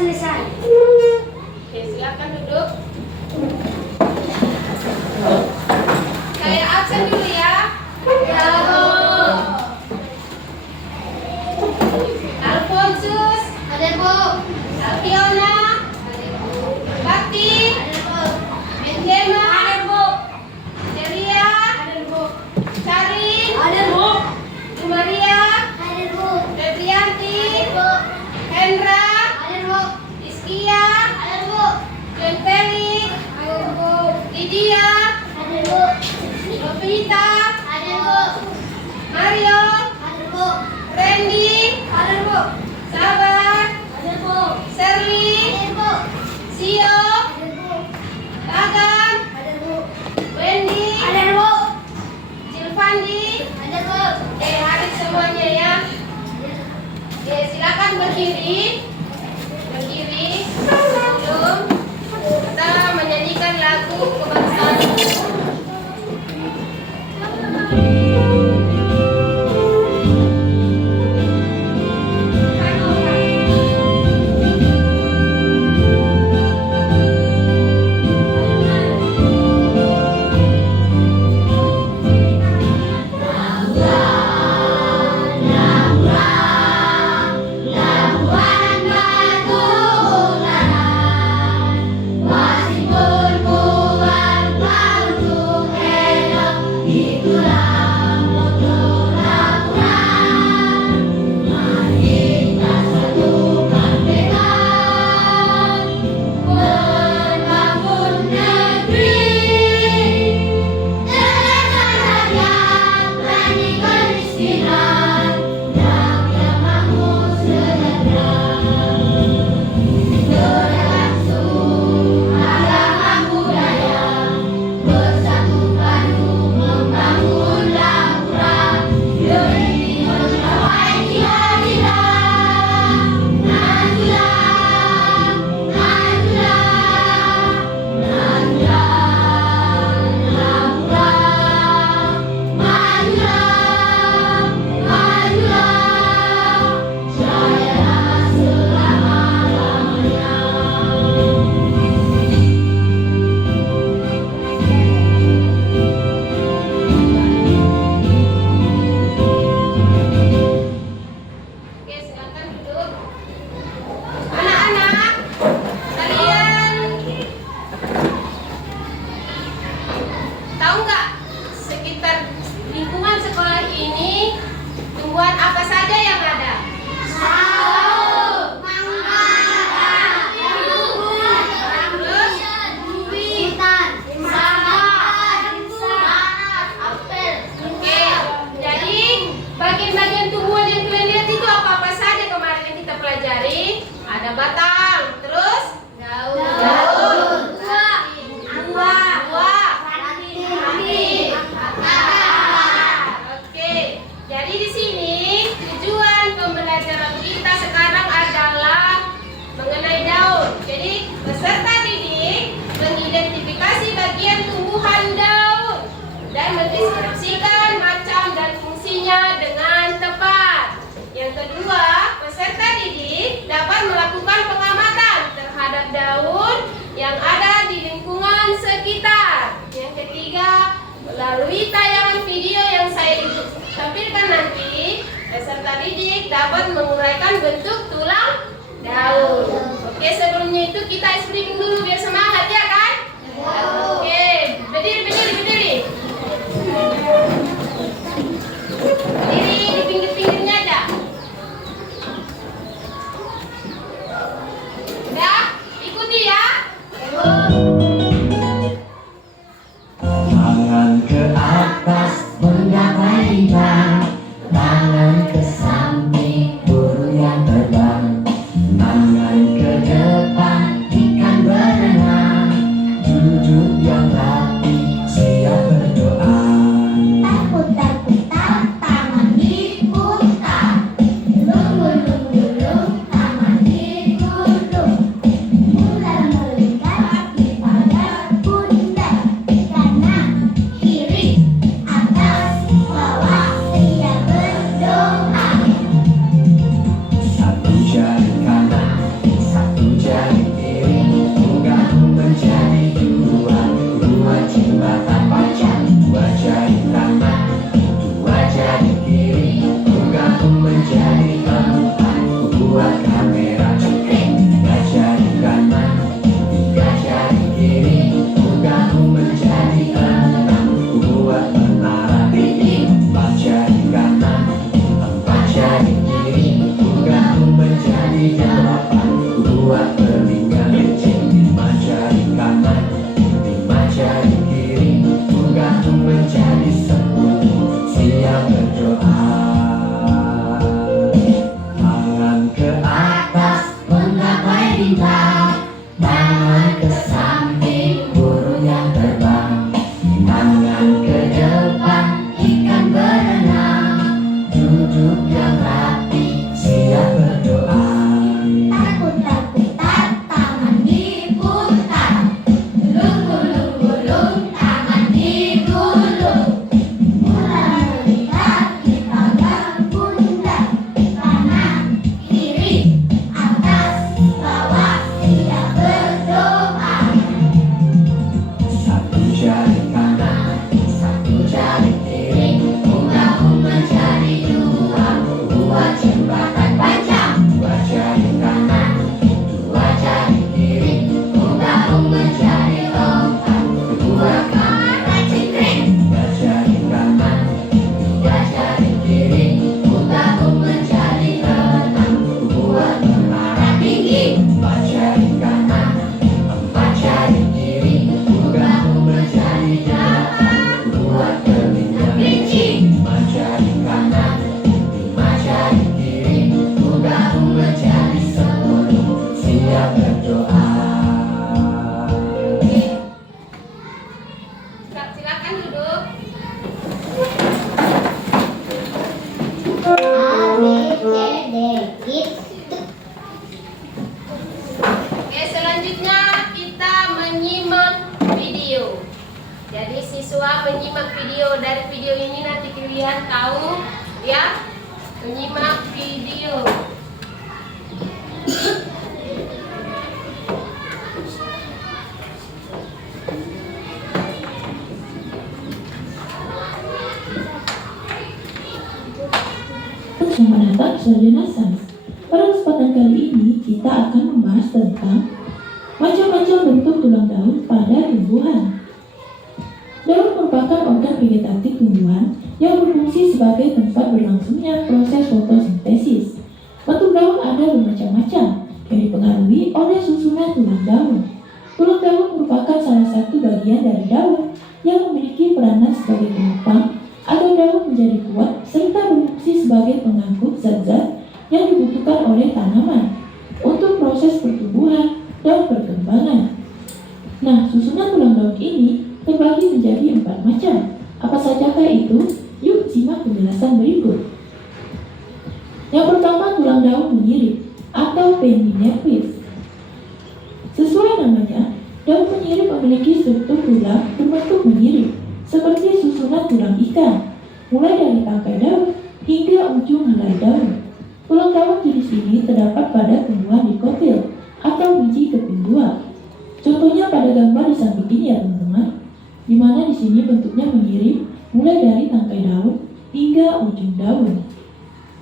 selesai. Oke, silakan duduk. Saya absen dulu ya. Ya, Bu. Alfonsus, Ada, Bu. Alfiona, Bakti, Ada, Bu. Benjema, Ada, Bu. Celia, Ada, Bu. Charin, Ada, Bu. Maria, Ada, Bu. Febrianti, Bu. Hendra, Ada, Bu. Iskia, Ada, Bu. John Felix, Ada, Bu. Lydia, Ada, Bu. Novita, Ada, Bu. Mario, Ada, Bu. Randy, Ada, Bu. Sabar, Ada, Bu. Serly, Ada, Bu. Sio, Ada, Bu. Agam, Ada, Bu. Wendy, Ada, Bu. Silvandi. Ada, Bu. Hadir semuanya ya. Oke, silakan berdiri. Berdiri sebelum kita menyanyikan lagu kebangsaan. Labuan Batu Melalui tayangan video yang saya tampilkan nanti, peserta didik dapat menguraikan bentuk tulang daun. Oke, sebelumnya itu kita explain dulu biar semangat ya kan? Oke, berdiri. Berdiri di pinggir-pinggirnya aja. Ya, ikuti ya. Tangan ke atas menggapai lidah, tangan ke samping burung yang terbang, tangan ke depan ikan berenang, duduk tiba, tangan ke samping burung yang terbang, tangan ke depan ikan berenang, duduk yang rapi siap berdoa. Putar-putar, tangan diputar. Gulung-gulung, tangan digulung. Mulai melihat kita berpundak. Kanan, kiri, atas, bawah, siap berdoa. Satu jari kanan, satu jari kiri, unggah menjadi dua, buat jembatan panjang. Dua jari kanan, dua jari kiri, unggah menjadi empat, buat kamera cingkring. Dua jari kanan, dua jari kiri, unggah menjadi enam, buat menara tinggi. Empat jari kanan, empat jari kiri, unggah menjadi delapan, buat kelinci kelinci. Lima jari kanan, lima jari kiri, unggah menjadi 10, siap berdoa. Silakan duduk. A, B, C, D, gitu. Oke, selanjutnya kita menyimak video. Jadi siswa menyimak video. Dari video ini nanti kalian tahu ya, menyimak video. Selamat datang di Sarjana Sains. Pada kesempatan kali ini kita akan membahas tentang macam-macam bentuk tulang daun pada tumbuhan. Daun merupakan organ vegetatif tumbuhan yang berfungsi sebagai tempat berlangsungnya proses fotosintesis. Bentuk daun ada bermacam-macam yang dipengaruhi oleh susunan tulang daun. Tulang daun merupakan salah satu bagian dari daun yang memiliki peranan sebagai penopang agar daun menjadi kuat serta berfungsi sebagai pengangkut zat-zat yang dibutuhkan oleh tanaman untuk proses pertumbuhan dan perkembangan. Nah, susunan tulang daun ini terbagi menjadi 4 macam. Apa sajakah itu? Yuk simak penjelasan berikut. Yang pertama, tulang daun menyirip atau peninervis. Sesuai namanya, daun menyirip memiliki struktur tulang berbentuk menyirip seperti susunan tulang ikan, mulai dari tangkai daun hingga ujung helai daun. Tulang daun jenis ini terdapat pada tumbuhan dikotil atau biji keping 2. Contohnya pada gambar di samping ini ya teman-teman, di mana di sini bentuknya menyirip mulai dari tangkai daun hingga ujung daun.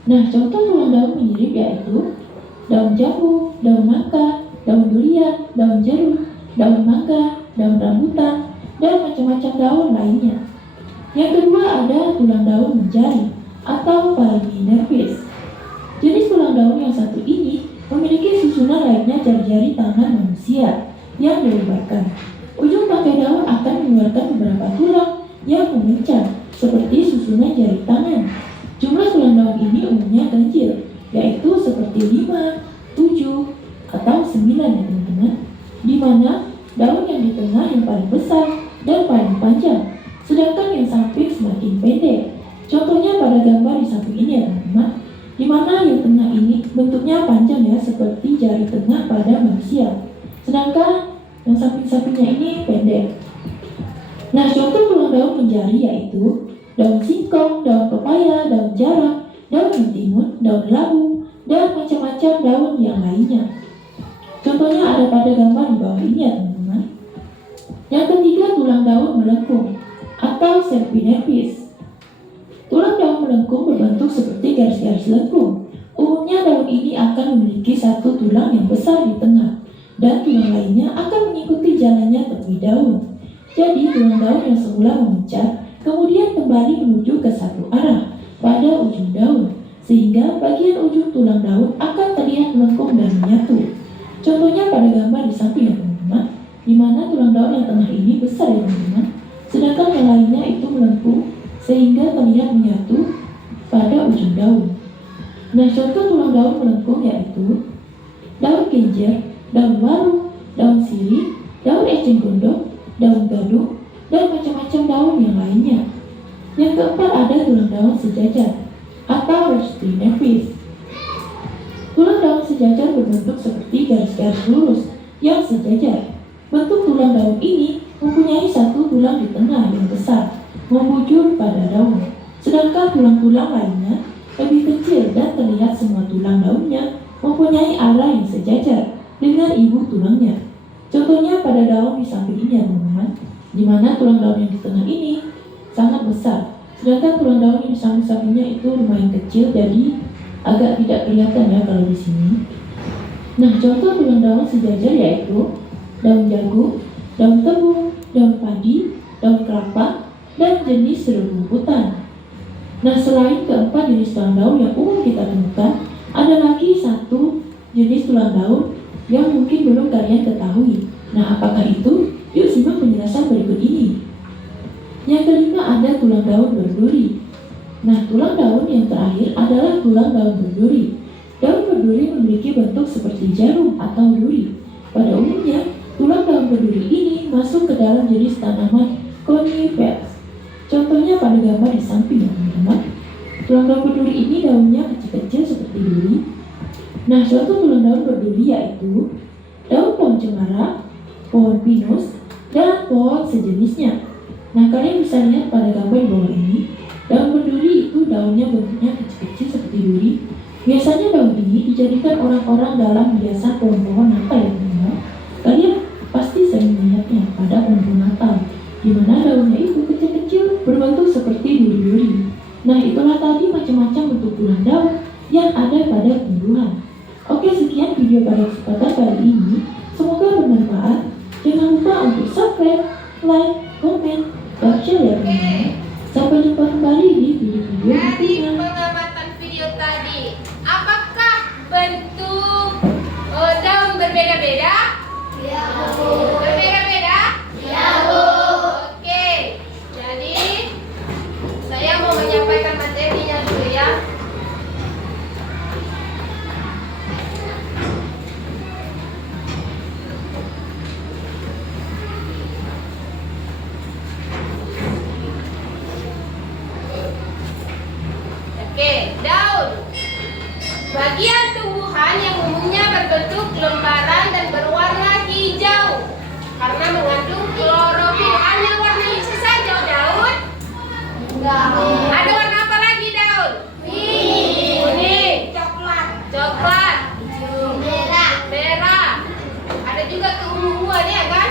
Nah, contoh tulang daun menyirip yaitu daun jambu, daun nangka, daun durian, daun jeruk, daun mangga, daun rambutan, dan macam-macam daun lainnya. Yang kedua ada tulang daun menjari atau palinervis. Jenis tulang daun yang satu ini memiliki susunan lainnya jari-jari tangan manusia yang dilebarkan. Ujung tangkai daun akan mengeluarkan beberapa tulang yang memuncak seperti susunan jari tangan. Jumlah tulang daun ini umumnya ganjil, yaitu seperti 5, 7, atau 9 ya teman-teman. Di mana daun yang di tengah yang paling besar dan paling panjang, sedangkan yang samping semakin pendek. Contohnya pada gambar di samping ini ya teman-teman, di mana yang tengah ini bentuknya panjang ya seperti jari tengah pada manusia, sedangkan yang samping-sampingnya ini pendek. Nah, contoh tulang daun menjari yaitu daun singkong, daun pepaya, daun jarak, daun mentimun, daun labu, dan macam-macam daun yang lainnya. Contohnya ada pada gambar di bawah ini ya teman-teman. Yang ketiga, tulang daun melengkung atau serpinervis. Tulang daun melengkung berbentuk seperti garis-garis lengkung. Umumnya daun ini akan memiliki satu tulang yang besar di tengah, dan tulang lainnya akan mengikuti jalannya tepi daun. Jadi tulang daun yang semula memuncak kemudian kembali menuju ke satu arah pada ujung daun, sehingga bagian ujung tulang daun akan terlihat melengkung dan menyatu. Contohnya pada gambar di samping ya teman-teman, di mana tulang daun yang tengah ini besar ya teman-teman, sedangkan yang lainnya itu melengkung sehingga terlihat menyatu pada ujung daun. Nah, contoh tulang daun melengkung yaitu daun genjer, daun waru, daun sirih, daun eceng gondok, daun gadung, dan macam-macam daun yang lainnya. Yang keempat ada tulang daun sejajar atau restinevis. Tulang daun sejajar berbentuk seperti garis-garis lurus yang sejajar. Bentuk tulang daun ini mempunyai satu tulang di tengah yang besar, membujur pada daun. Sedangkan tulang-tulang lainnya lebih kecil dan terlihat semua tulang daunnya mempunyai arah yang sejajar dengan ibu tulangnya. Contohnya pada daun di samping ini ya teman-teman, di mana tulang daun yang di tengah ini sangat besar, sedangkan tulang daun yang di samping-sampingnya itu lumayan kecil, jadi agak tidak kelihatan ya kalau di sini. Nah, contoh tulang daun sejajar yaitu daun jagung, daun tebu, daun padi, daun kelapa, dan jenis rumputan. Nah, selain keempat jenis tulang daun yang umum kita temukan, ada lagi satu jenis tulang daun yang mungkin belum kalian ketahui. Nah, apakah itu? Yuk simak penjelasan berikut ini. Yang kelima ada tulang daun berduri. Nah, tulang daun yang terakhir adalah tulang daun berduri. Daun berduri memiliki bentuk seperti jarum atau duri. Pada umumnya, tulang daun berduri ini masuk ke dalam jenis tanaman coniferous. Contohnya pada gambar di samping ya teman-teman. Tulang daun berduri ini daunnya kecil-kecil seperti duri. Nah, contoh tulang daun berduri yaitu daun pohon cemara, pohon pinus, dan pohon sejenisnya. Nah, kalian bisa lihat pada gambar di bawah ini, daun berduri itu daunnya bentuknya kecil-kecil seperti duri. Biasanya daun ini dijadikan orang-orang dalam hiasan pohon-pohon Natal ya teman-teman. Kalian pasti sering melihatnya pada pohon-pohon Natal, di mana daunnya itu kecil-kecil berbentuk seperti duri-duri. Nah, itulah tadi macam-macam bentuk tulang daun yang ada pada tumbuhan. Oke, sekian video pada kesempatan kali ini. Semoga bermanfaat. Jangan lupa untuk subscribe, like, komen, dan share ya teman-teman. Sampai jumpa kembali di video-video Dari berikutnya. pengamatan video tadi, apakah bentuk daun berbeda-beda? Ya, Berbeda-beda? ya, Oke, jadi saya mau menyampaikan materinya dulu ya. Oke, daun. Bagian tumbuhan yang umumnya berbentuk lembaran dan berwarna hijau karena mengandung klorofil. Hanya warna hijau saja daun. Ada warna apa lagi daun? Kuning, coklat, merah. Ada juga keunguan ya kan?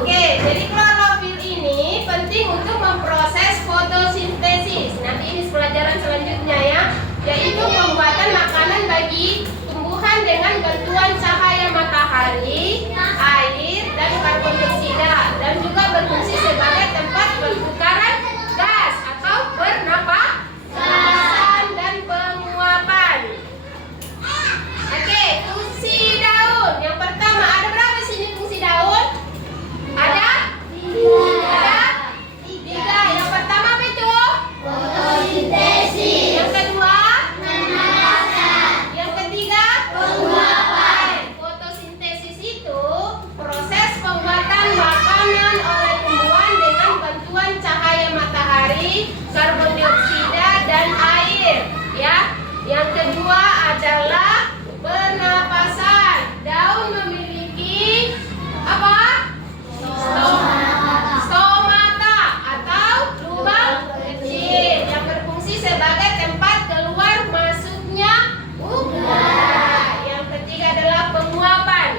Oke, jadi klorofil ini penting untuk memproses fotosintesis. Nanti ini pelajaran selanjutnya ya, yaitu pembuatan makanan bagi tumbuhan dengan bantuan cahaya matahari, air, dan karbon dioksida, dan juga berfungsi sebagai tempat pertukaran gas atau pernapasan dan penguapan. Oke, fungsi daun. Yang pertama, ada berapa sini fungsi daun? Ada? Ada? 3. Yang pertama apa itu? fotosintesis, Yang kedua? pemanasan, Yang ketiga? penguapan. Fotosintesis itu proses pembuatan makanan oleh tumbuhan dengan bantuan cahaya matahari, karbon dioksida, dan air. Ya. Yang kedua adalah pernapasan. Daun memiliki apa? Stomata atau lubang kecil yang berfungsi sebagai tempat keluar masuknya udara. Yang ketiga adalah penguapan.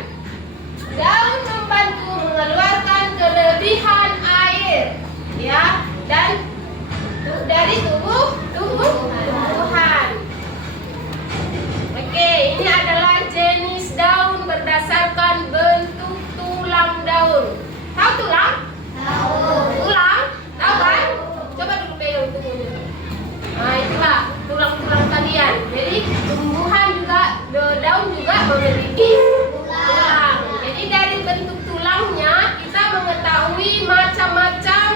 Daun membantu mengeluarkan kelebihan air, ya, dan dari tumbuhan. Oke, ini adalah jenis daun berdasarkan bentuk tulang daun. Tahu tulang? Tulang? Tahu kan? Coba dulu pegang tubuhnya. Nah, itulah tulang-tulang kalian. Jadi tumbuhan juga, daun juga memiliki tulang. Jadi dari bentuk tulangnya kita mengetahui macam-macam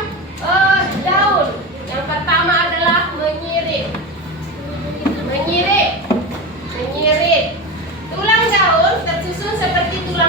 daun. Yang pertama adalah menyirit. Tulang daun tersusun seperti tulang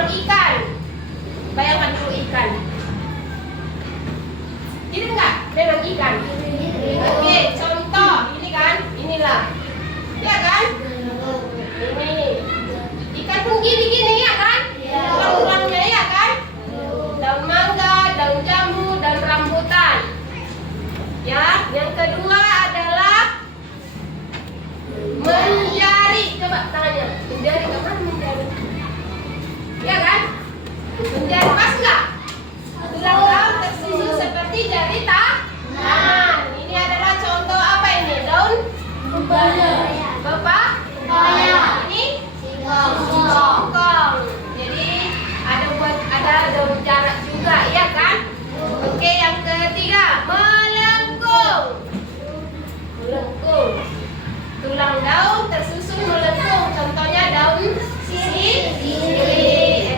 tulang daun tersusun melengkung. Contohnya daun sirih,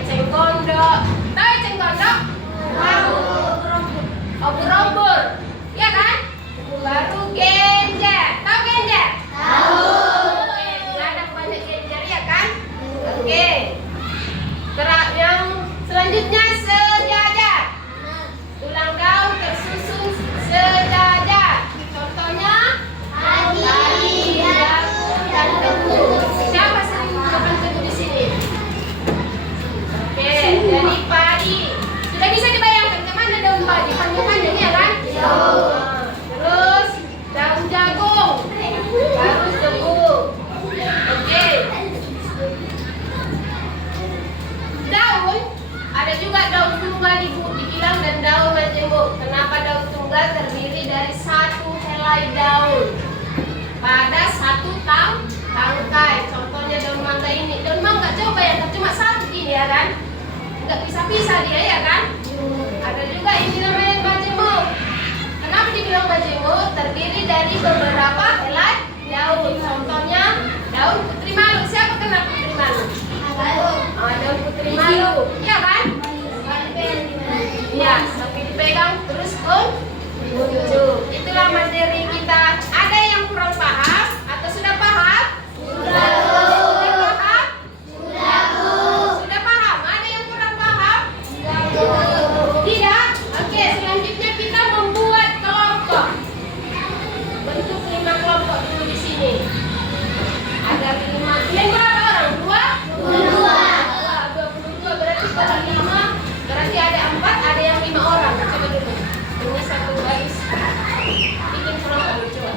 eceng gondok. Tahu eceng gondok? Tahu. Obor-obor, ya kan? Baru genjer. Tahu genjer? Tahu. Oke, ladang banyak genjer ya kan? Oke. Gerak yang selanjutnya sejajar. Tulang daun tersusun sejajar. Contohnya padi, jagung, dan tebu. Siapa sering makan tebu di sini? Oke, jadi padi. Sudah bisa dibayangkan kemana daun padi? Panjang-panjang ya kan? Nah, terus daun jagung, baru tebu. Oke. Daun, ada juga daun tunggal dibilang dan daun majemuk. Kenapa daun tunggal? Terdiri dari satu helai daun pada satu tangkai. Contohnya daun mangga ini. Daun mangga coba ya, cuma satu gini ya kan? Nggak bisa-bisa dia ya kan? Ada juga ini namanya majemuk. Kenapa dibilang majemuk? Terdiri dari beberapa helai daun. Contohnya daun putri malu. Siapa kenal putri malu? Daun putri malu, ya kan? Ya, sampai dipegang terus muncul. Itulah materi kita. Ada yang kurang paham atau sudah paham? Sudah paham? Sudah paham? Ada yang kurang paham? Tidak? Oke, selanjutnya kita membuat kelompok. Bentuk 5 kelompok dulu di sini. Ada 5. Yang berapa orang? 22 berarti kalau 5 berarti ada 4, ada yang 5 orang. Coba dulu. Ini satu baris. Bikin kelompok coba.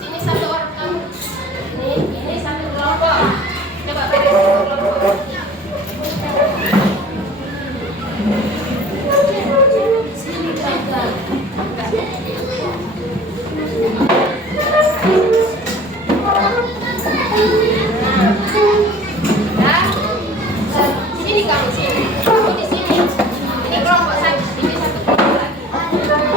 Sini satu orang kamu. Ini satu kelompok. Coba beri satu kelompok. Sini gagal. Sini kamu sini. Kamu di sini. Ini kelompok satu. Ini satu kelompok lagi. Kamu.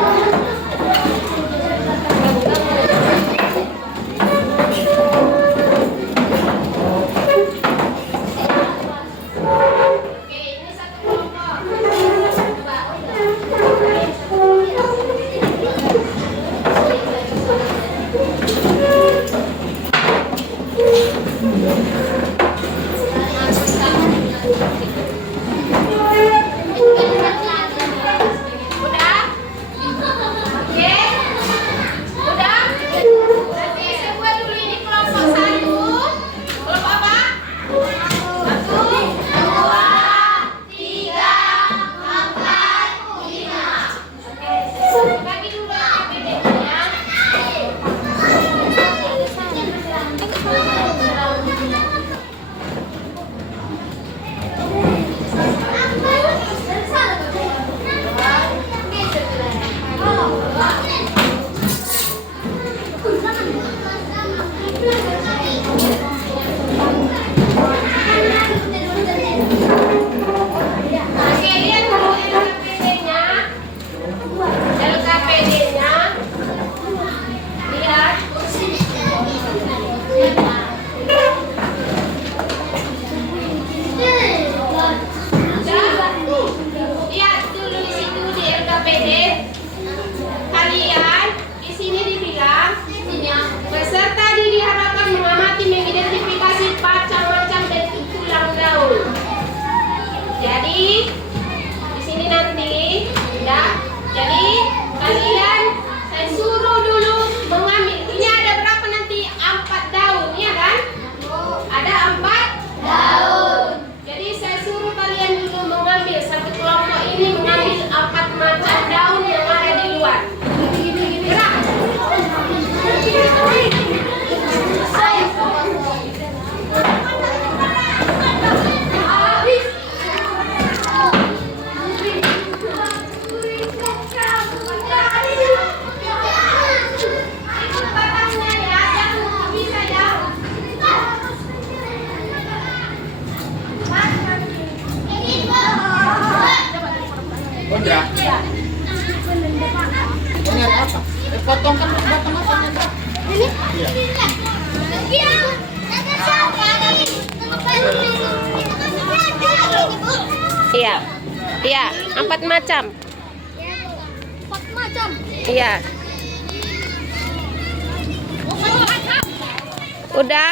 Dipotongkan berapa masanya? Iya. Iya, 4 macam. 4 macam. Iya. Udah?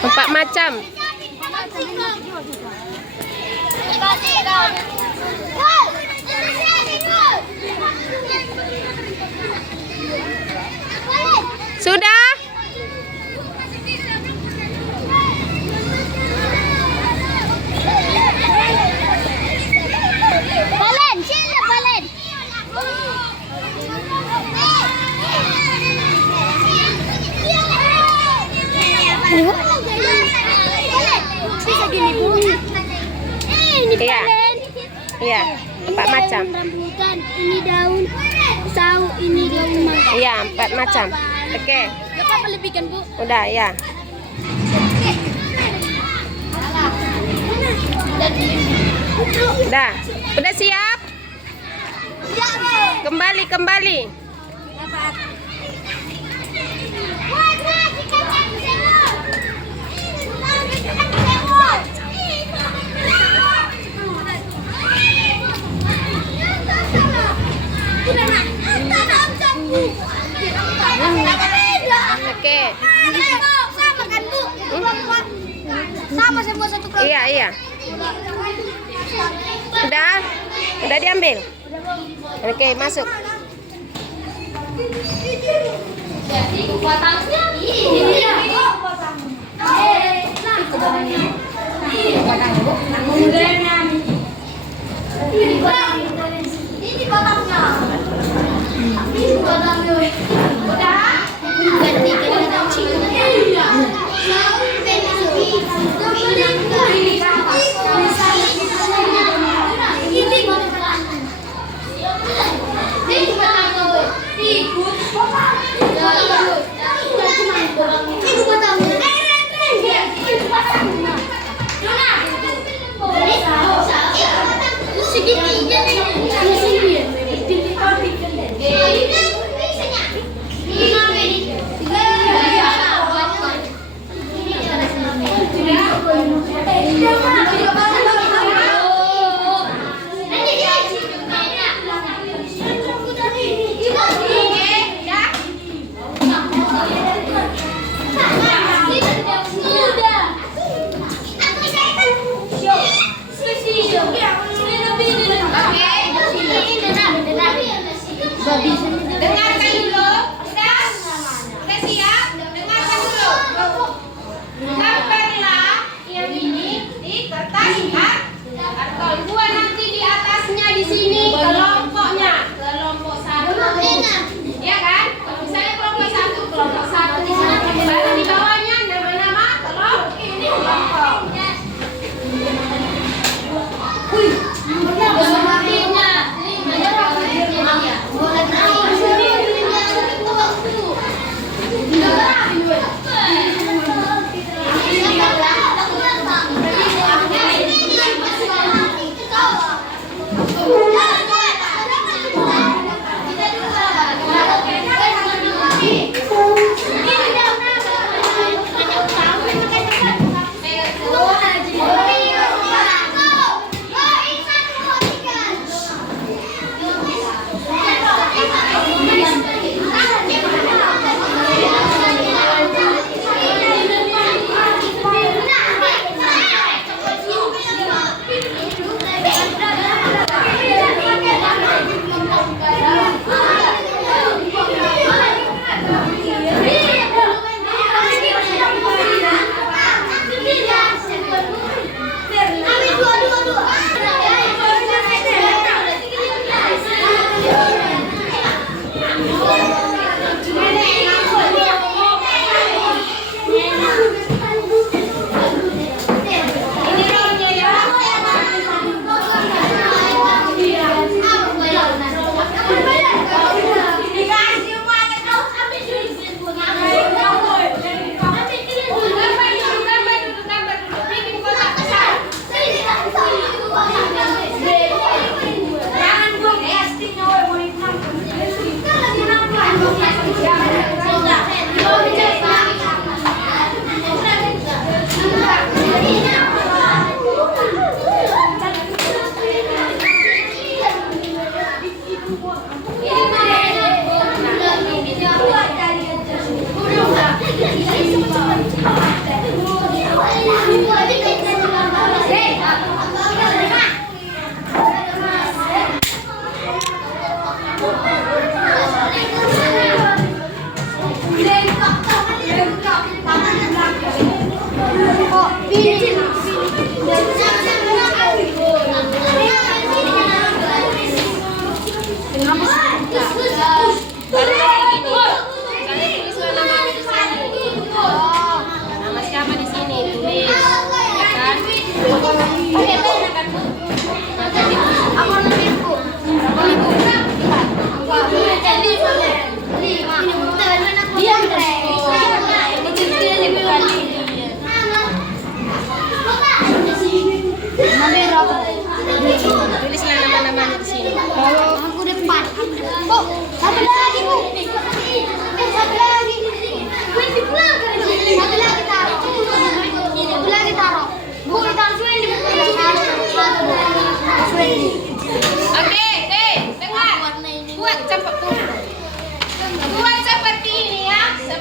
Empat macam. Sudah? Valen, sila Valen. Bisa gini Bu. Ini Iya. Valen. Iya, 4 macam. Rambutan, ini daun sawu, ini daun mangga. Iya, 4 macam. Oke, Bapak boleh bikin Bu. udah ya. Udah. Udah siap? Kembali. Oke. Sama kan Bu? Sama semua satu kelompok. Iya. Udah diambil. Oke, masuk. Jadi kekuatannya iya. Ini kotaknya. Udah? Ganti iya. Ini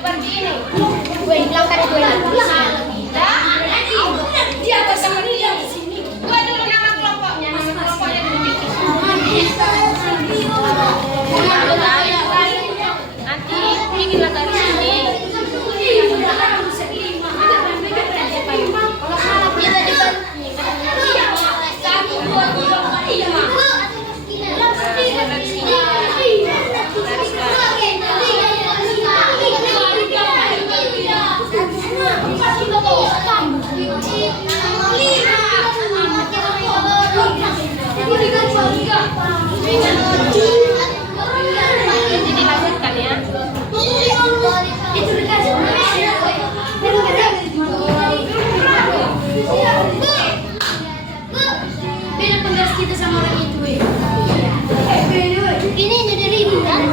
seperti ini. Gue bilang kan gue Di atas sama dia di sini. Gua dulu nama kelompoknya dibikin. Nanti bikinlah dari sini. Jadi dilanjutkan ya. Beda penggas kita sama orang itu. Ini jadi ribu kan?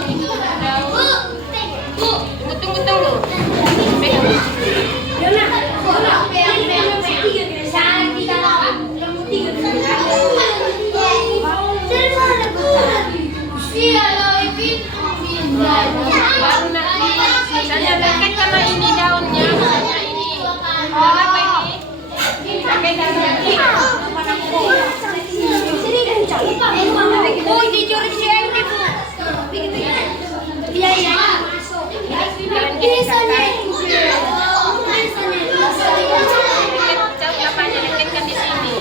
Tunggu. Baru nanti misalnya pakai karena ini daunnya, misalnya ini daun apa ini? Pakai daun lagi. Oh, dicuri ini, Bu. Iya. Kalian gini kakak. Cat lapanya leketkan di sini.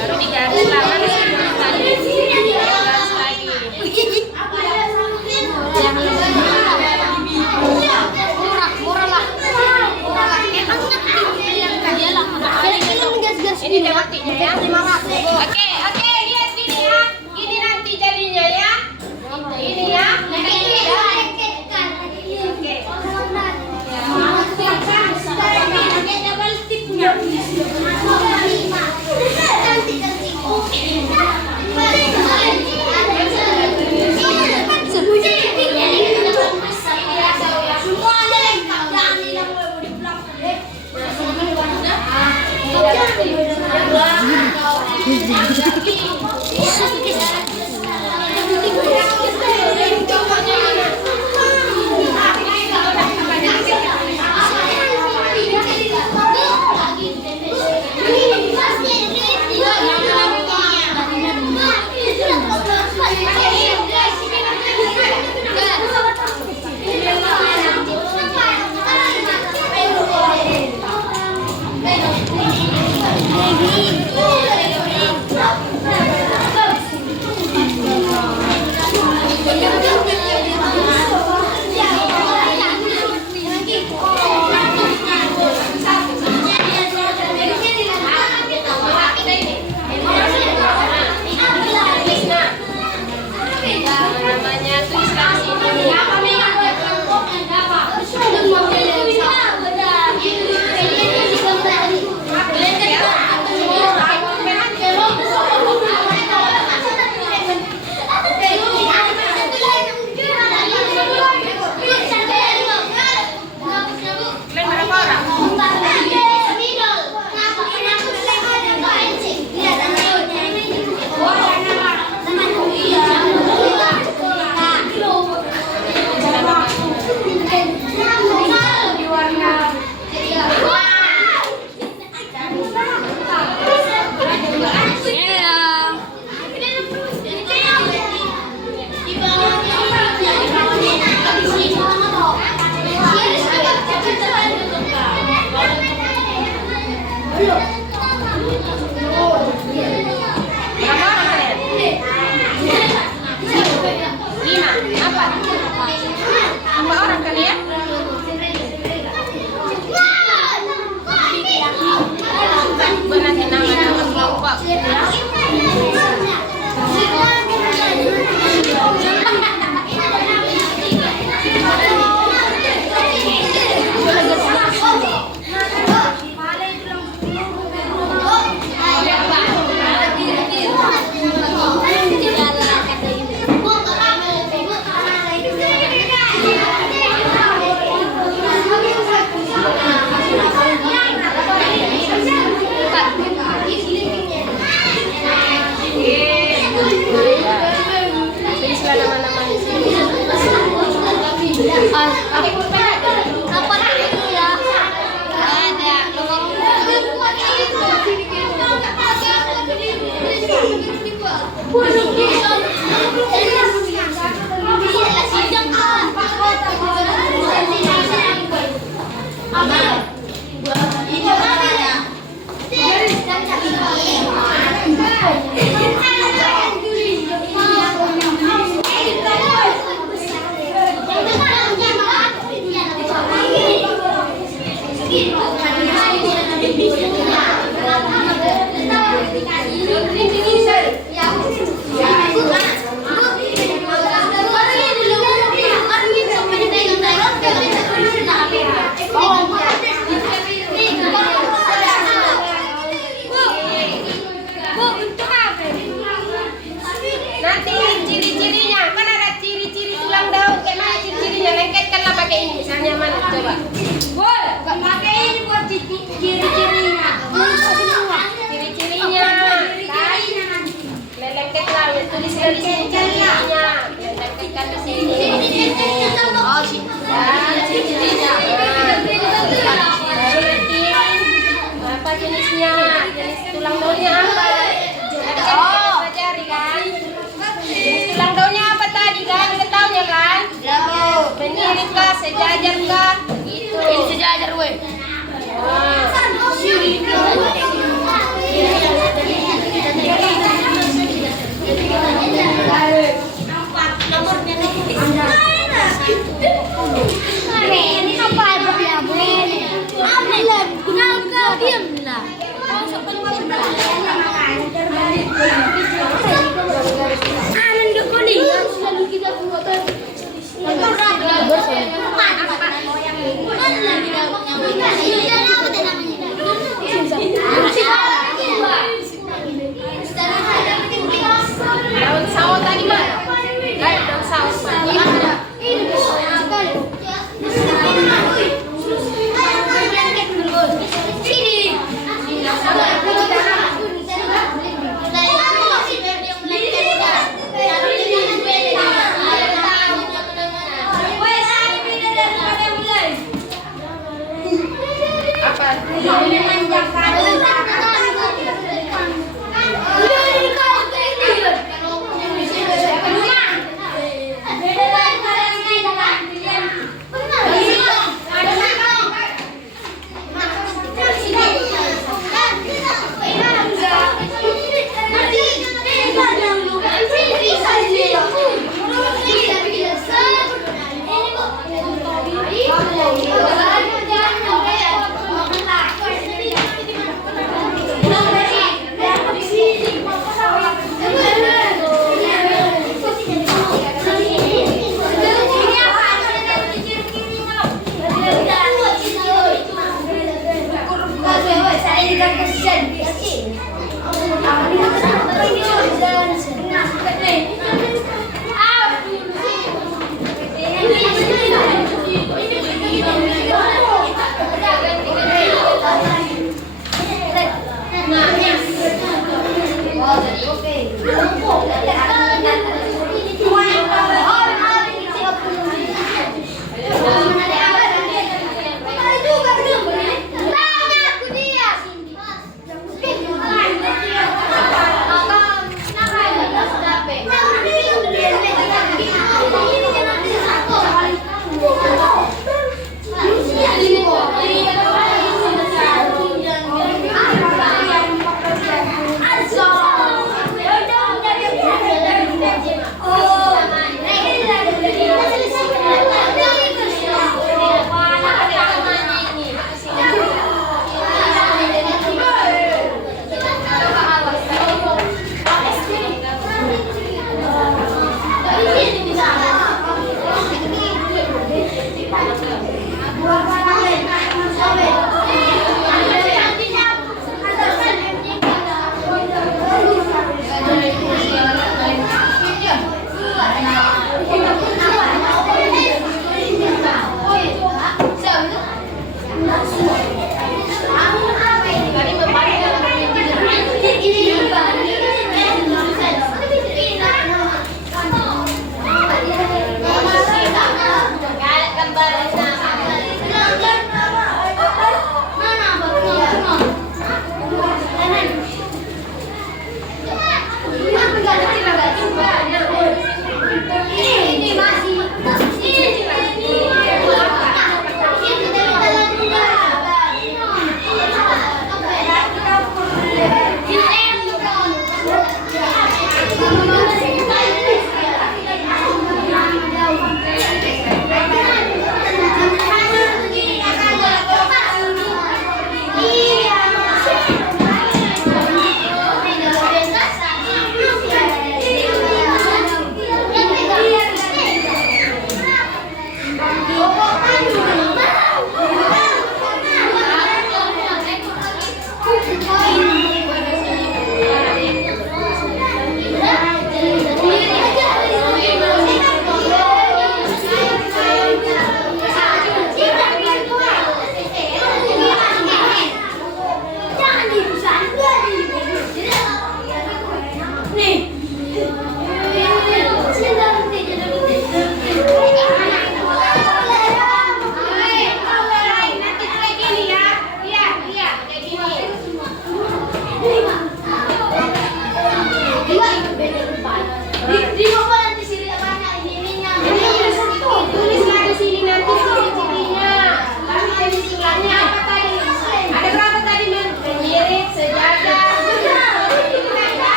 Baru digaris lawan tadi. Garis lagi. Ini lewatinya ya. Oke, lihat gini ya. Gini nanti jadinya ya. Ini ya. Nanti ciri-cirinya, kan ada ciri-ciri tulang daun. Kayak mana ciri-cirinya? Lengketkanlah pakai ini. Misalnya mana? Coba. Pakai ini buat ciri-cirinya. Ciri-cirinya. Lengketlah, tulis di sini ciri-cirinya. Lengketkan di sini. Oh, ciri-cirinya. Apa jenisnya? Jenis tulang daunnya apa? Ada pelajari kan? Jenis tulang daunnya apa tadi kan? Ketahunya kan? Menyirip kah? Sejajar kah? Gitu. Ini sejajar, weh. Ini apa ya, Bu? Ambil, kenapa diam lah? Ananda kuning selalu kita buat. Daun sawo tadi mana? Daun sawo. Nah,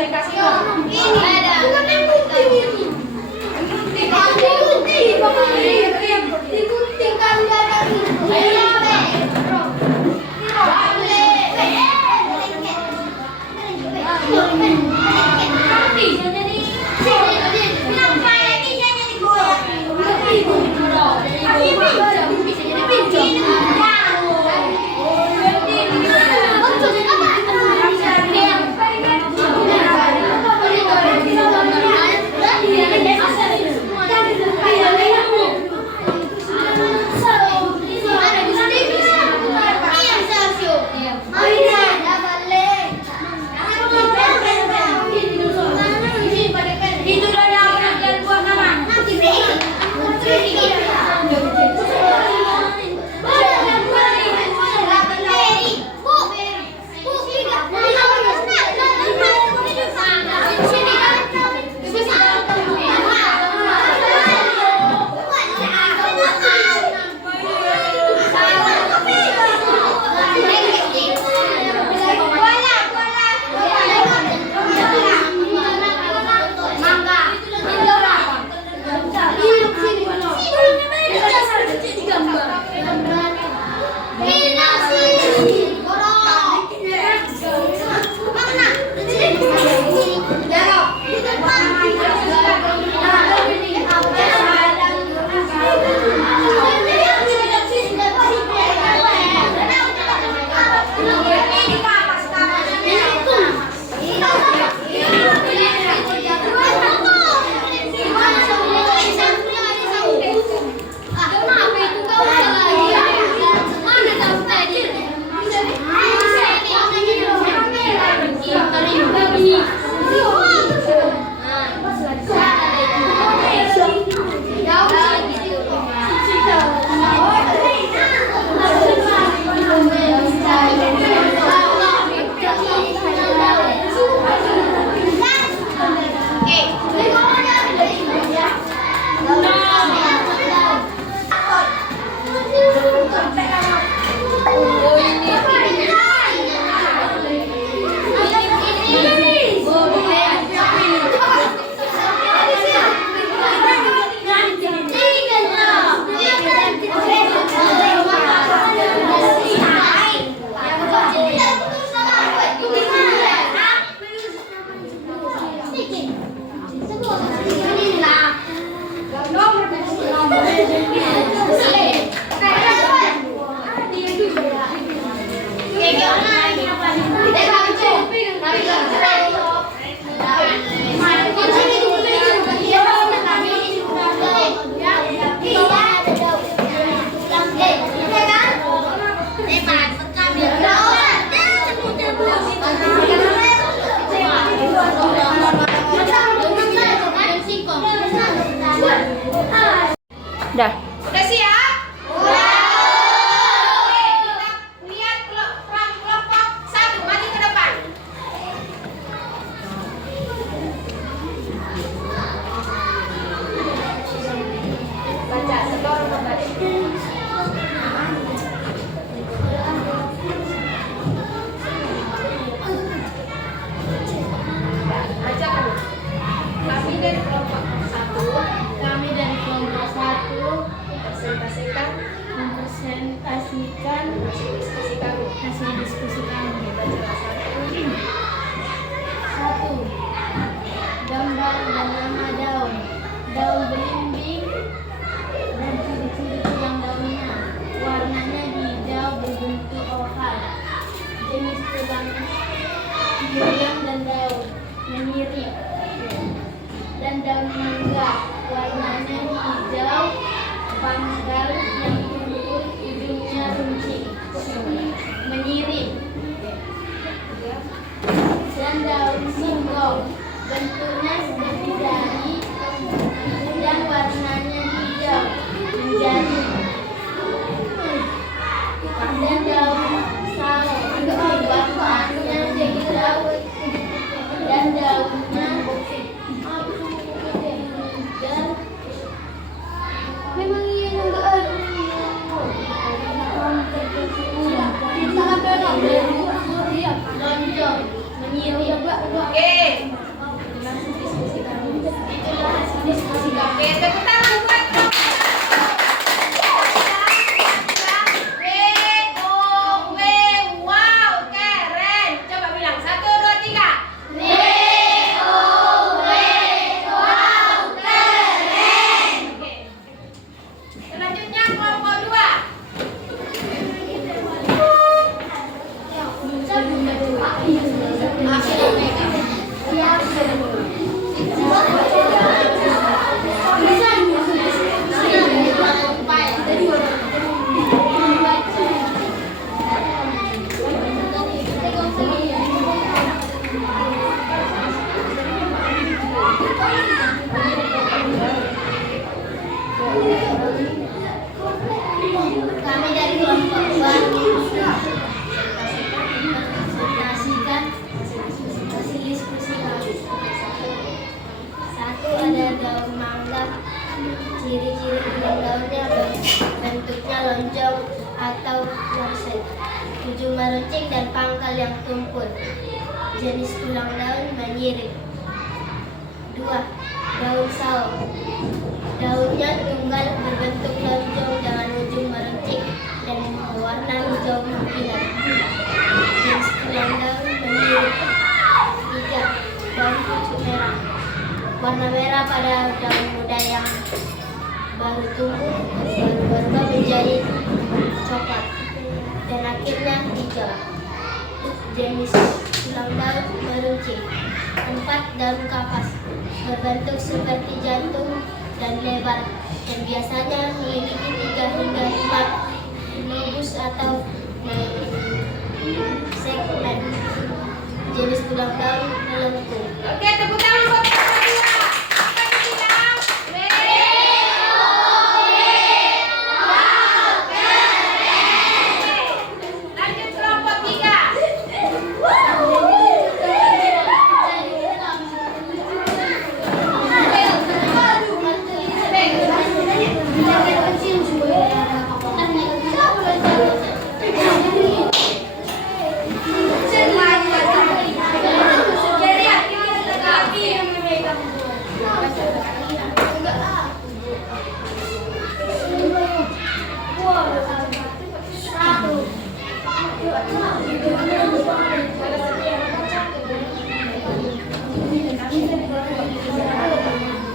Saya kasih Dah. Udah siap? Udah. Oke, kita lihat kelompok satu maju ke depan. Baca setor membaca. Ajak kami dari kelompok satu. Mempresentasikan hasil diskusi kami. Satu, gambar dan nama daun. Daun belimbing dan ciri-ciri yang daunnya. Warnanya hijau berbentuk oval. Jenis tulang durian dan daun menyirip. Dan daun mangga, warnanya hijau panggal yang tumpul, ujungnya runcing, menyirip. Dan daun singkong, bentuknya seperti jari dan warna Oke, tepuk tangan buat W. Wow, keren. Coba bilang 1, 2, 3. Oke. Selanjutnya kelompok 2. Kami dari kelompok 2 presentasikan hasil diskusi kami. 1 ada daun mangga. Ciri-ciri tulang daunnya bentuknya lonjong atau lancet, ujung meruncing dan pangkal yang tumpul. Jenis tulang daun menyirip. 2. Daun sawo. Daunnya tunggal berbentuk lonjong dengan ujung meruncing dan berwarna hijau mengkilat. Jenis tulang daun menyirip. 3. Daun pucuk merah. Warna merah pada daun muda yang baru tumbuh berubah menjadi coklat dan akhirnya hijau. Jenis tulang daun meruncing. 4. Daun kapas. Berbentuk seperti jantung dan lebar dan biasanya memiliki 3 hingga 5 lobus atau segmen. Jenis tulang daun melengkung. Oke, tepuk tangan buat kelompok 2. Apa dibilang? Lanjut kelompok 3.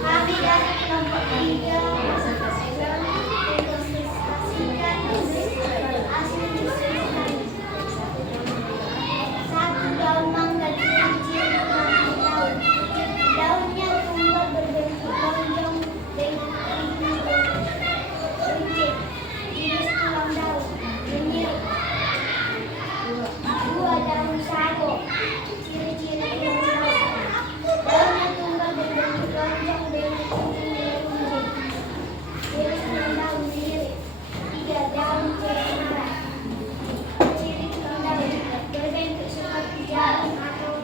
Kami dari kelompok 3 presentasikan hasil diskusi kami. 1. Daun mangga. Ciri-ciri daun. Daunnya tunggal berbentuk lonjong dengan ujung meruncing. Jenis tulang daun menyirip. 2. Daun sawo. Ciri-ciri tulang daun. Daunnya tunggal berbentuk lonjong dengan ujung meruncing. Jenis tulang daun menyirip. 3. Daun jeruk merah. Ciri tulang daun berbentuk seperti jarum atau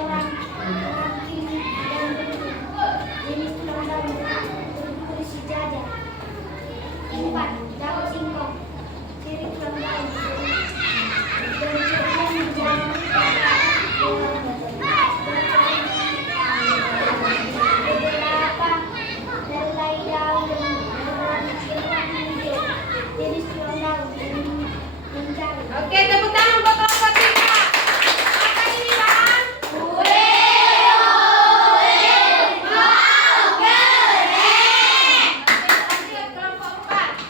ranting dan bentuk. Jenis tulang daun berfungsi jajar. 4. Daun singkong. Ciri tulang daun bentuknya menjadi beberapa helai daun berwarna hijau. Jenis tulang daun mencari. Oke, tepuk tangan buat kelompok 3. Apa ini, Bang? Lanjut kelompok 4.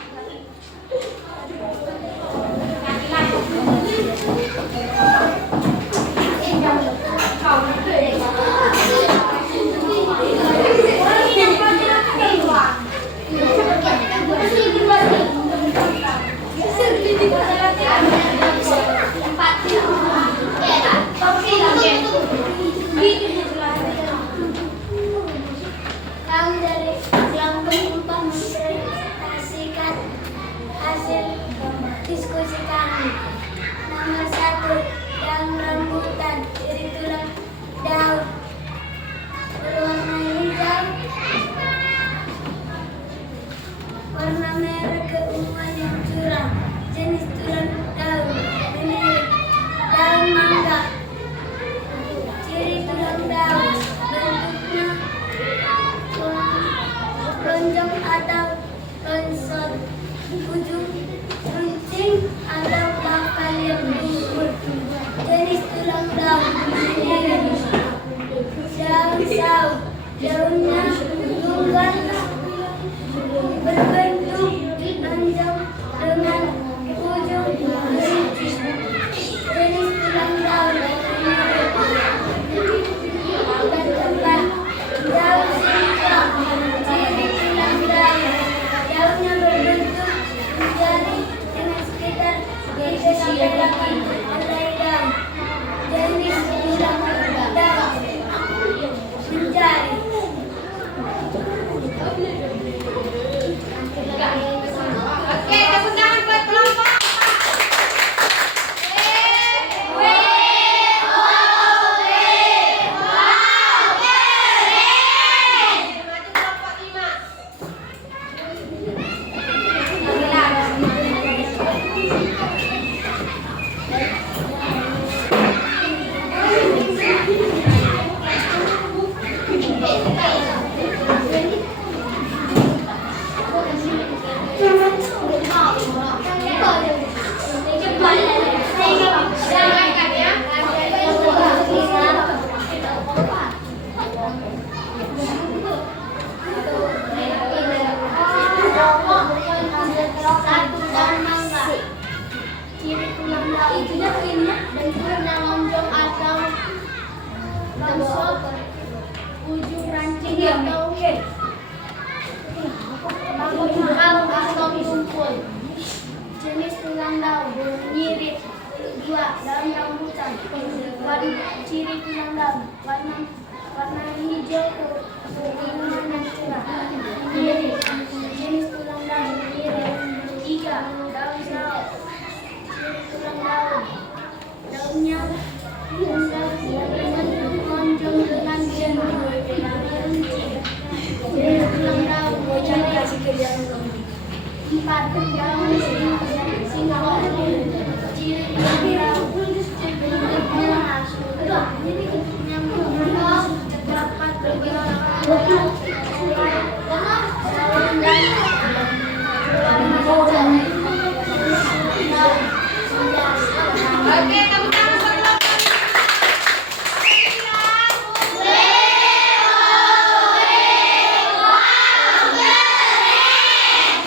Kami dari kelompok 4 mempresentasikan hasil diskusi kami. Nomor 1. Daun rambutan. Ciri tulang daun berwarna hijau, warna merah keunguan yang curam. Jenis tulang daun menyirip. Daun mangga. Ciri tulang daun bentuknya nyirip. 2. Daun rambutan. Ciri tulang daun. Warna hijau kekuningan dan cerah. Nyirip. Jenis tulang daun nyirip. 3. Daun salam. Ciri tulang daun. Daunnya menonjol dengan jenuh runcing. Ciri tulang daun nyirip. 4. Daun singkong. Ciri tulang daun. Dapat Oke, kamu tangan sebelah.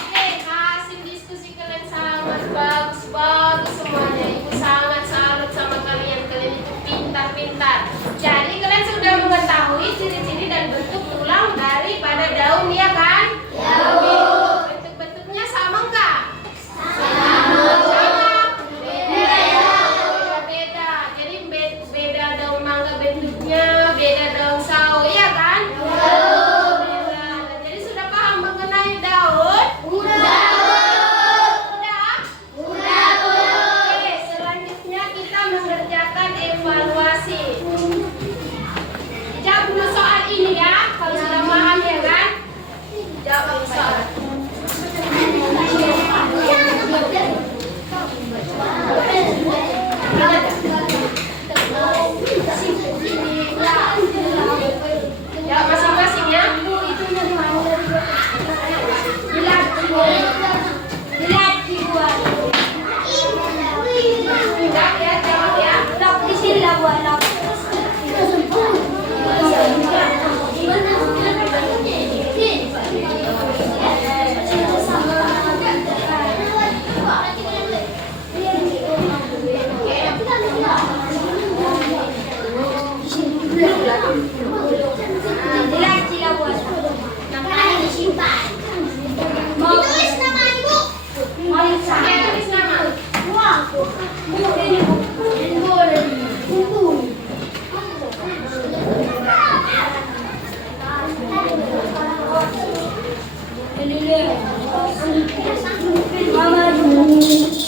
Oke, hasil diskusi kalian sangat bagus semuanya. Ibu sangat salut sama kalian. Kalian itu pintar-pintar. Jadi kalian sudah mengetahui ciri-ciri dan bentuk tulang daripada daun, ya kan? Bentuk-bentuknya sama enggak? Beda. Jadi beda daun mangga bentuknya, beda daun sawo, ya kan? Beda. Jadi sudah paham mengenai daun? Udah. Oke, selanjutnya kita mengerjakan evaluasi. Jawab dulu soal ini ya, kalau sudah paham ya kan? Jawab soal. Jawab masing-masing ya. Jawab ya, jawab ya. Tulis nama ibu. Oke, tulis nama.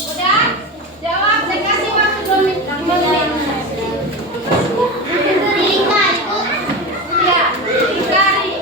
Udah? Jawab, saya kasih waktu 2 menit. Ya, dikari.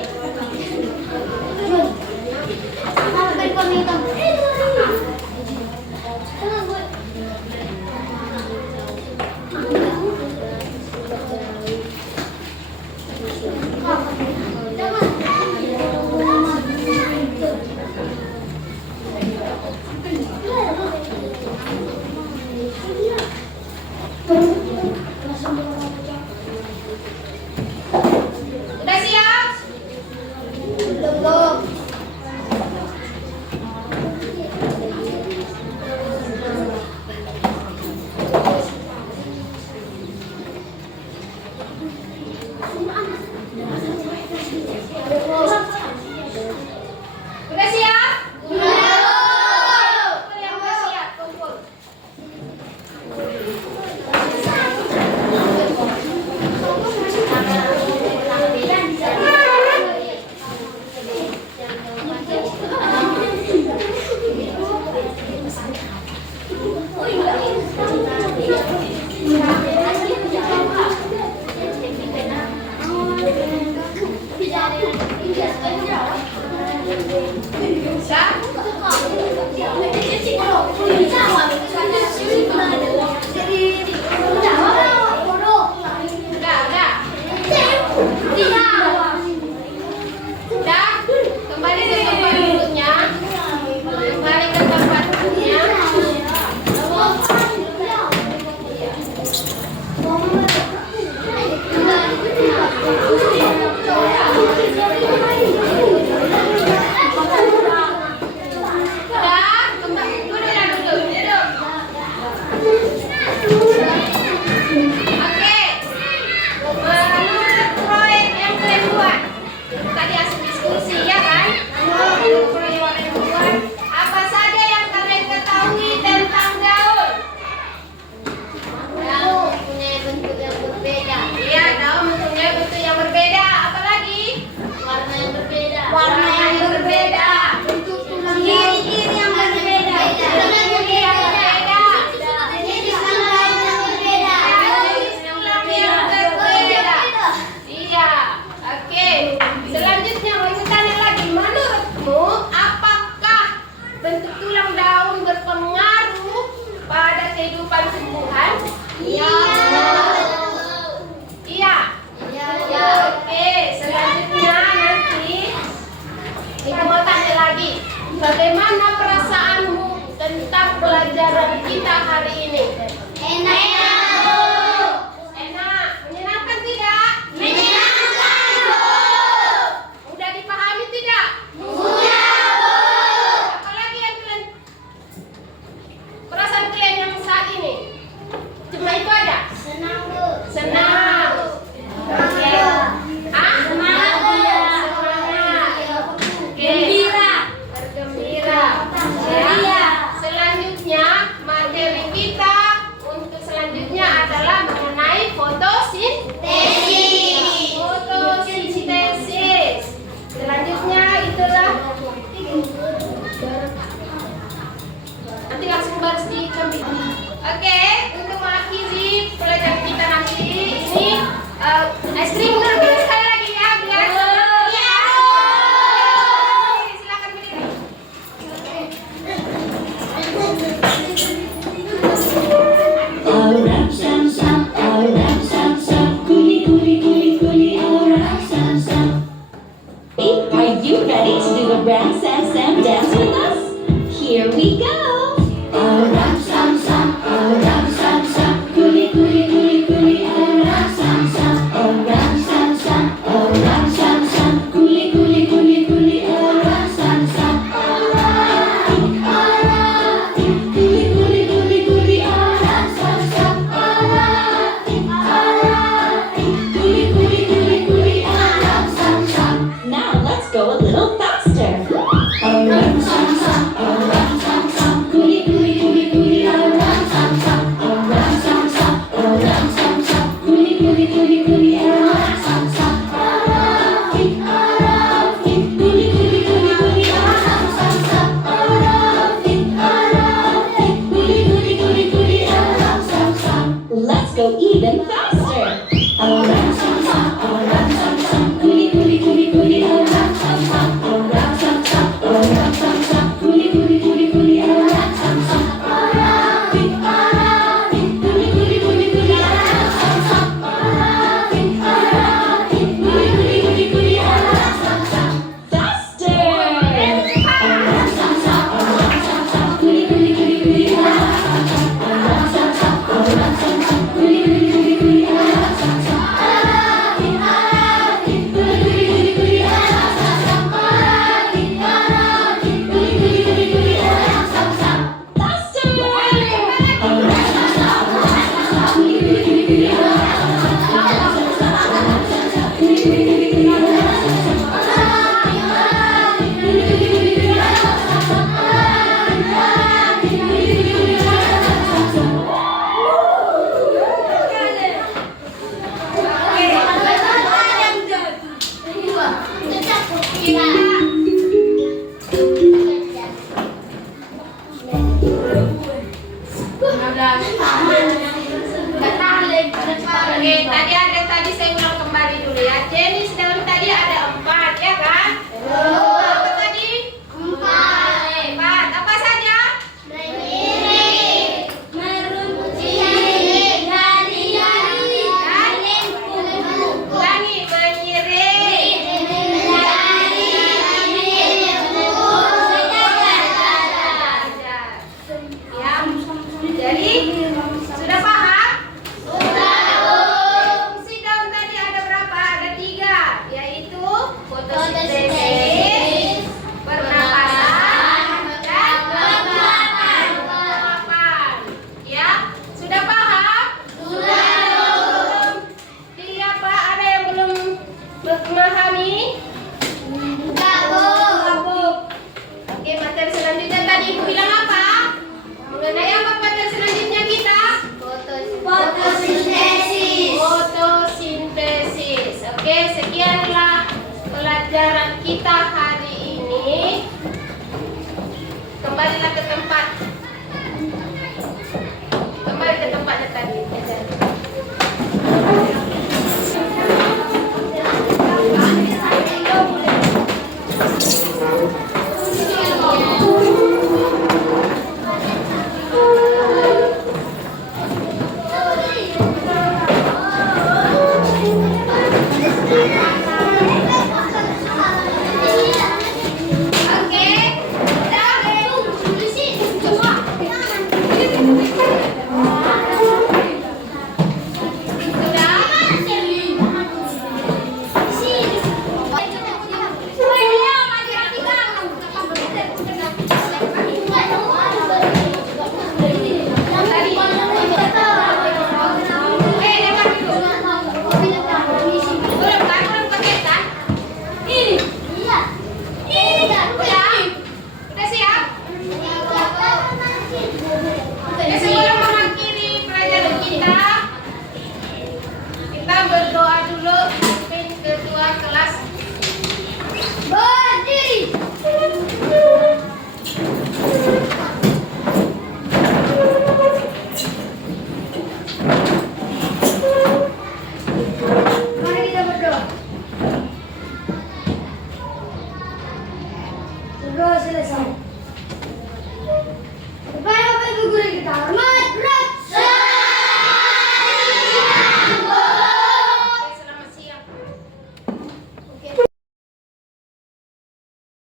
Udah siap? Udah siap? Kumpul yang udah siap, kumpul. Udah, kembali ke tempat duduknya. Kembali ke tempat duduknya. pembelajaran kita hari ini? Enak. Enak. Menyenangkan tidak? Menyenangkan, Bu. Mudah dipahami tidak? Mudah, Bu. Apalagi yang kalian perasaan kalian yang saat ini? Cuma itu aja? Senang, Bu. Senang. Oke. Ah? Semangat, Bu. Semangat. Oke. Gembira. Bergembira. Ceria. Selanjutnya materi kita untuk selanjutnya adalah mengenai fotosintesis. Fotosintesis. Selanjutnya itulah nanti langsung baris di komputer. Oke, untuk mengakhiri pelajaran kita nanti ini es krim dulu sekali lagi ya biar semangat ya. Silakan berdiri. Aura sam sam, aura sam sam, kuli kuli kuli kuli, aura sam sam. Hey, are you ready to do the Ram Sam Sam dance with us? Here we go. Aura sam sam, aura sam sam, kuli kuli kuli kuli, aura sam sam, aura sam sam, aura sam sam, kuli kuli kuli kuli, aura sam sam. Kuli kuli kuli kuli, aura sam sam, kuli kuli kuli kuli, aura sam sam. Now let's go a little faster. Aura sam sam, aura sam sam, kuli kuli kuli kuli, aura sam sam, aura sam sam, aura sam sam, kuli kuli kuli kuli, aura sam sam. Kuli kuli kuli kuli, aura sam sam, kuli kuli kuli kuli, aura sam sam. Let's go even faster. Aura sam sam, aura sam sam, kuli kuli kuli kuli, aura sam sam, aura sam sam, aura sam sam, kuli kuli kuli kuli, aura sam sam. Kuli kuli kuli kuli, aura sam sam. Kuli kuli kuli kuli, aura sam sam. Faster. Aura sam sam, aura sam sam, kuli kuli kuli kuli, aura sam sam. Aura sam sam, aura sam sam, kuli kuli kuli kuli, aura sam sam. Kuli kuli kuli kuli, aura sam sam. Kuli kuli kuli kuli, aura sam sam. Faster. Aura sam sam, aura sam sam, kuli kuli kuli kuli, aura sam sam. Aura sam sam, aura sam sam, kuli kuli kuli kuli, aura sam sam. Kuli kuli kuli kuli, aura sam sam. Kuli kuli kuli kuli, aura sam sam. Oke, tadi saya ulang kembali dulu ya. Jenis dalam tadi ada 4 ya kan? Apa tadi? 4. Apa saja? Ulangi, menyiring. Ya. Jadi sudah paham? Fungsi daun tadi ada berapa? Ada 3, yaitu fotosintesis, pernapasan, dan penguapan. Ya, sudah paham? Sudah. Pilih apa? Ada yang belum memahami? Oke, materi selanjutnya tadi Ibu bilang apa? Mengenai apa materi selanjutnya kita? Berdoa selesai.